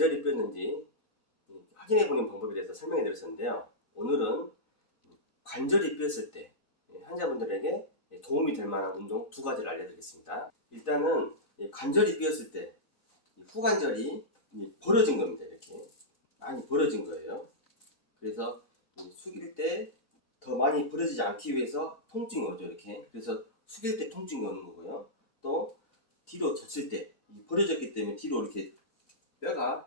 관절이 뼈였는지 확인해 보는 방법에 대해서 설명해 드렸었는데요. 오늘은 관절이 뼈였을 때 환자분들에게 도움이 될 만한 운동 두 가지를 알려드리겠습니다. 일단은 관절이 뼈였을 때 후관절이 벌어진 겁니다. 이렇게 많이 벌어진 거예요. 그래서 숙일 때 더 많이 벌어지지 않기 위해서 통증이 오죠. 이렇게. 그래서 숙일 때 통증이 오는 거고요. 또 뒤로 젖힐 때 벌어졌기 때문에 뒤로 이렇게 뼈가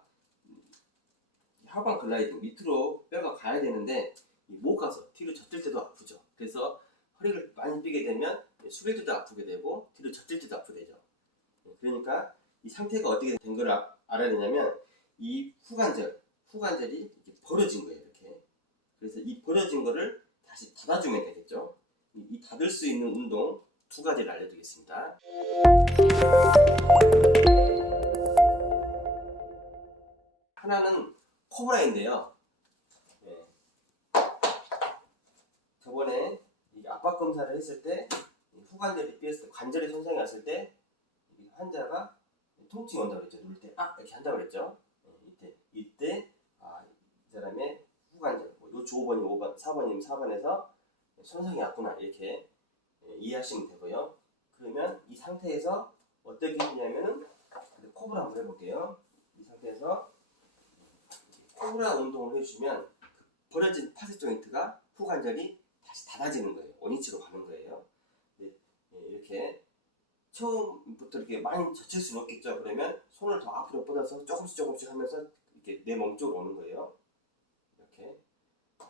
하방 글라이딩 밑으로 뼈가 가야 되는데 못 가서 뒤로 젖힐 때도 아프죠. 그래서 허리를 많이 삐게 되면 숙일 때도 아프게 되고 뒤로 젖힐 때도 아프게 되죠. 그러니까 이 상태가 어떻게 된 걸 알아야 되냐면 이 후관절이 이렇게 벌어진 거예요. 이렇게. 그래서 이 벌어진 거를 다시 닫아주면 되겠죠. 이 닫을 수 있는 운동 두 가지를 알려드리겠습니다. 하나는 코브라인데요. 저번에 압박 검사를 했을 때 후관절이 삐었을 때 관절에 손상이 왔을 때 환자가 통증이 온다고 그랬죠. 누를 때 이렇게 한다고 그랬죠. 이때 이 사람의 후관절 요 주 5번이 5번 4번이면 4번에서 손상이 왔구나 이렇게 이해하시면 되고요. 그러면 이 상태에서 어떻게 했냐면은 코브라 한번 해볼게요. 이 상태에서 코브라 운동을 해주시면 벌어진 파세 조인트가 후관절이 다시 닫아지는 거예요. 원위치로 가는 거예요. 이렇게 처음부터 이렇게 많이 젖힐 수는 없겠죠. 그러면 손을 더 앞으로 뻗어서 조금씩 하면서 이렇게 내 몸 쪽으로 오는 거예요. 이렇게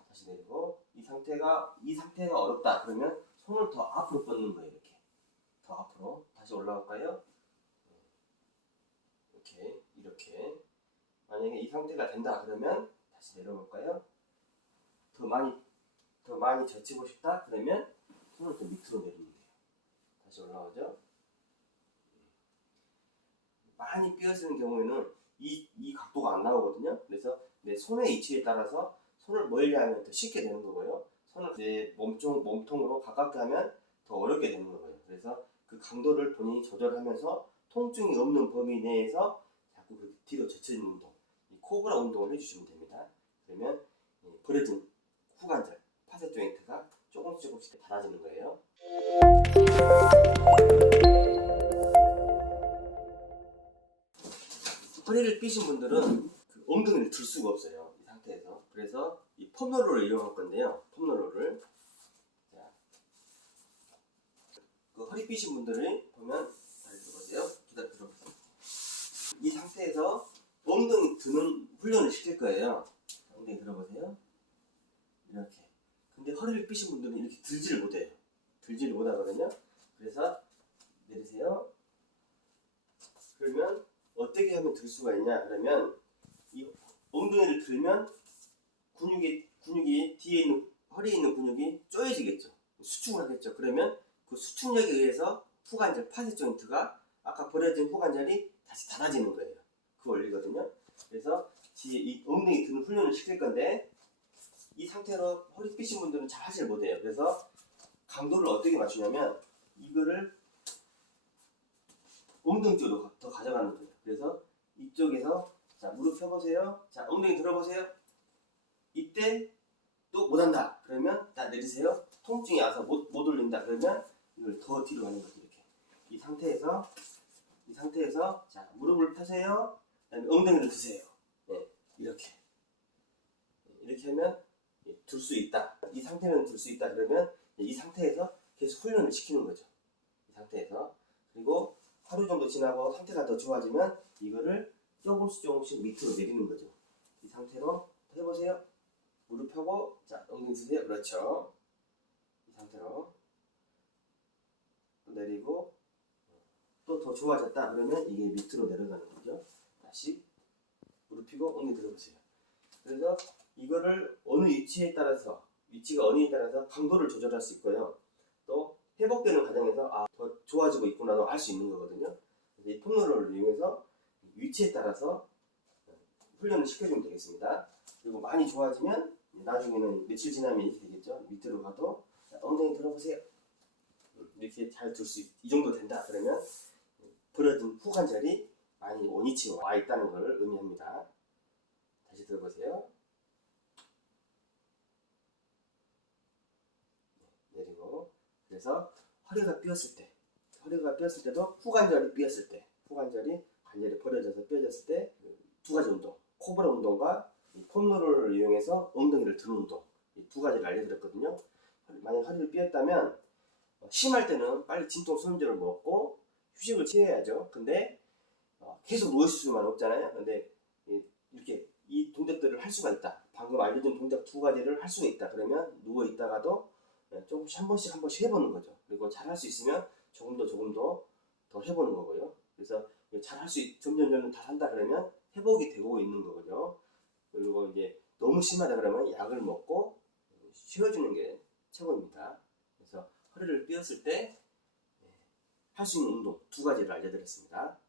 다시 내리고 이 상태가 어렵다 그러면 손을 더 앞으로 뻗는 거예요. 이렇게 더 앞으로 다시 올라갈까요? 이렇게 만약에 이 상태가 된다 그러면 다시 내려볼까요? 더 많이 젖히고 싶다 그러면 손을 더 밑으로 내리면 돼요. 다시 올라오죠. 많이 삐어지는 경우에는 이 각도가 안 나오거든요. 그래서 내 손의 위치에 따라서 손을 멀리 하면 더 쉽게 되는 거고요. 손을 내 몸통으로 가깝게 하면 더 어렵게 되는 거고요. 그래서 그 강도를 본인이 조절하면서 통증이 없는 범위 내에서 자꾸 그 뒤로 젖히는 운동, 이 코브라 운동을 해주시면 됩니다. 그러면 벌어진 후관절, 파세 조인트가 조금씩 닫아지는 거예요. 허리를 삐신 분들은 그 엉덩이를 들 수가 없어요. 이 상태에서. 그래서 이 폼롤러를 이용할 건데요. 폼롤러를. 자, 그 허리 삐신 분들이 보면 잘 들어보세요. 들어보세요. 이 상태에서 엉덩이 드는 훈련을 시킬 거예요. 엉덩이 들어보세요. 이렇게. 근데 허리를 삐신 분들은 이렇게 들지를 못해요. 들지를 못하거든요. 그래서 내리세요. 그러면 어떻게 하면 들 수가 있냐? 그러면 이 엉덩이를 들면 근육이 뒤에 있는 허리에 있는 근육이 쪼여지겠죠. 수축을 하겠죠. 그러면 그 수축력에 의해서 후관절 파세 조인트가 아까 벌어진 후관절이 다시 닫아지는 거예요. 그 원리거든요. 그래서 뒤에 이 엉덩이 드는 훈련을 시킬 건데 이 상태로 허리 삐신 분들은 잘 하질 못해요. 그래서 강도를 어떻게 맞추냐면 이거를 엉덩이 쪽으로 더 가져가는 거예요. 그래서 이쪽에서 자 무릎 펴보세요. 자 엉덩이 들어보세요. 이때 또 못한다. 그러면 딱 내리세요. 통증이 와서 못 올린다. 그러면 이걸 더 뒤로 가는 거죠. 이렇게 이 상태에서 자 무릎을 펴세요. 그다음에 엉덩이를 드세요. 이렇게 하면 들 수 있다. 이 상태는 들 수 있다. 그러면 이 상태에서 계속 훈련을 시키는 거죠. 이 상태에서 그리고 하루 정도 지나고 상태가 더 좋아지면 이거를 조금씩 밑으로 내리는 거죠. 이 상태로 해보세요. 무릎 펴고 자 엉덩이 드세요. 그렇죠. 이 상태로 또 내리고 또 더 좋아졌다 그러면 이게 밑으로 내려가는 거죠. 다시 무릎 펴고 엉덩이 들어보세요. 그래서 이거를 어느 위치에 따라서 강도를 조절할 수 있고요. 또 회복되는 과정에서 더 좋아지고 있구나도 알 수 있는 거거든요. 이 폼롤러를 이용해서 위치에 따라서 훈련을 시켜주면 되겠습니다. 그리고 많이 좋아지면 나중에는 며칠 지나면 이렇게 되겠죠. 밑으로 가도 엉덩이 들어보세요. 이렇게 잘 들 수 이 정도 된다. 그러면 벌어진 후관절이 많이 원위치 와 있다는 걸 의미합니다. 다시 들어보세요. 내리고. 그래서 허리가 삐었을 때도 후관절이 삐었을 때, 관절이 벌어져서 삐어졌을 때 두 가지 운동, 코브라 운동과 폼롤러를 이용해서 엉덩이를 드는 운동, 이 두 가지를 알려드렸거든요. 만약 허리를 삐었다면 심할 때는 빨리 진통 소염제를 먹고 휴식을 취해야죠. 근데 계속 누워있을 수만 없잖아요. 근데 이렇게 이 동작들을 할 수가 있다. 방금 알려준 동작 두 가지를 할 수가 있다. 그러면 누워 있다가도 조금씩 한 번씩 해보는 거죠. 그리고 잘 할 수 있으면 조금 더 해보는 거고요. 그래서 잘 할 수 점점 잘 한다 그러면 회복이 되고 있는 거고요. 그리고 이제 너무 심하다 그러면 약을 먹고 쉬어주는 게 최고입니다. 그래서 허리를 삐었을 때 할 수 있는 운동 두 가지를 알려드렸습니다.